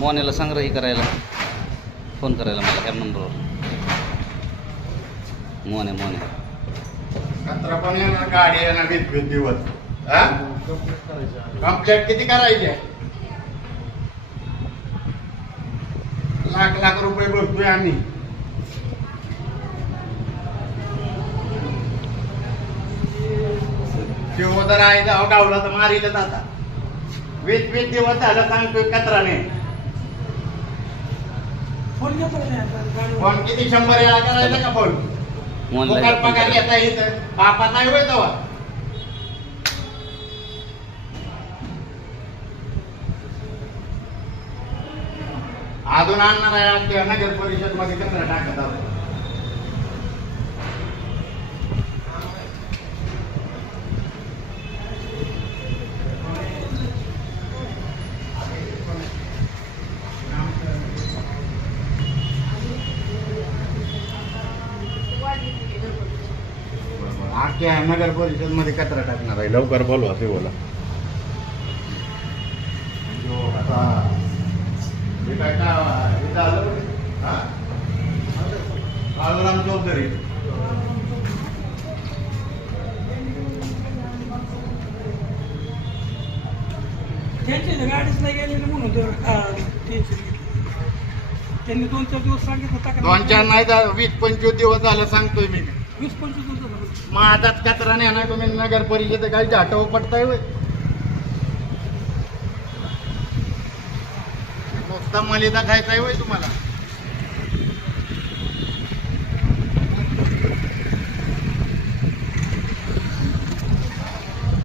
मोन्याला संग्रही करायला फोन करायला मला ह्या नंबरवर. मोन्या कचरा पण येणार, गाडी येणार, वीज दिवस कंप्लेंट किती करायचे? लाख लाख रुपये भरतोय आम्ही. शिवधर आहे जाऊ गावला तर मारीलच आता. 20 दिवस झालं सांगतोय कचराने. फोन किती 100 वेळा करायचा का फोन? मोन्याला पगार घेता येत बापाचा आहे होय तेव्हा. अजून आणणार आहे आज नगर परिषद मध्ये कचरा टाकत आहोत. आख्या नगर परिषद मध्ये कचरा टाकणार आहे. लवकर बोलवा ते बोला. बाळूराम चौधरी गाडीच नाही गेली म्हणून त्यांनी 2-4 दिवस सांगितलं. 2-4 नाही 20-25 दिवस झालं सांगतोय मी. 20-25 दिवस माझाच कचरा नाही ना. तुम्ही नगर परिषद काही झाटाव पडताय होय. नुसता मलिदा खायचा आहे होय तुम्हाला.